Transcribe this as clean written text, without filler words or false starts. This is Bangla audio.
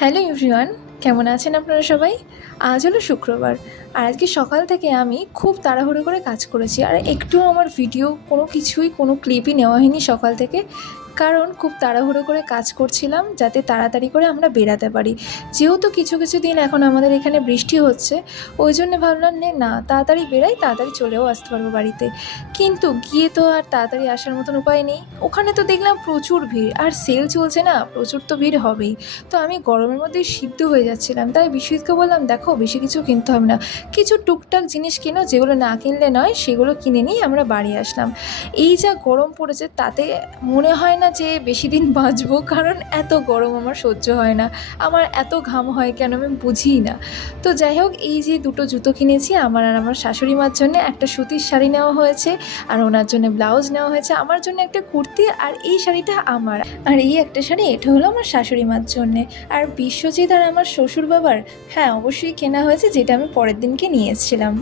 হ্যালো এভরিওয়ান, কেমন আছেন আপনারা সবাই? আজ হলো শুক্রবার আর আজকে সকাল থেকে আমি খুব তাড়াহুড়ো করে কাজ করেছি আর একটুও আমার ভিডিও কোনো ক্লিপই নেওয়া হয়নি সকাল থেকে। কারণ খুব তাড়াহুড়ো করে কাজ করছিলাম যাতে তাড়াতাড়ি করে আমরা বেরাতে পারি। যেহেতু কিছু দিন এখন আমাদের এখানে বৃষ্টি হচ্ছে, ওই জন্য ভাবলাম না তাড়াতাড়ি বেরাই, তাড়াতাড়ি চলেও আসতে পারবো বাড়িতে। কিন্তু গিয়ে তো আর তাড়াতাড়ি আসার মতন উপায় নেই। ওখানে তো দেখলাম প্রচুর ভিড় আর সেল চলছে না, প্রচুর তো ভিড় হবেই। তো আমি গরমের মধ্যে সিদ্ধ হয়ে যাচ্ছিলাম, তাই বিশ্বজিৎকে বললাম, দেখো বেশি কিছু কিনতে হবে না, কিছু টুকটাক জিনিস কিনো, যেগুলো না কিনলে নয় সেগুলো কিনে নিয়ে আমরা বাড়ি আসলাম। এই যা গরম পড়েছে তাতে মনে হয় না যে বেশি দিন বাঁচবো, কারণ এত গরম আমার সহ্য হয় না। আমার এত ঘাম হয় কেন আমি বুঝিই না। তো যাই হোক, এই যে দুটো জুতো কিনেছি আমার আর আমার শাশুড়ি মার জন্য, একটা সুতির শাড়ি নেওয়া হয়েছে আর ওনার জন্য ব্লাউজ নেওয়া হয়েছে, আমার জন্য একটা কুর্তি, আর এই শাড়িটা আমার, আর এই একটা শাড়ি এটা হলো আমার শাশুড়ি মার জন্যে। আর বিশ্বজিৎ আর আমার শ্বশুর বাবার, হ্যাঁ অবশ্যই কেনা হয়েছে, যেটা আমি পরের দিনকে নিয়ে এসেছিলাম।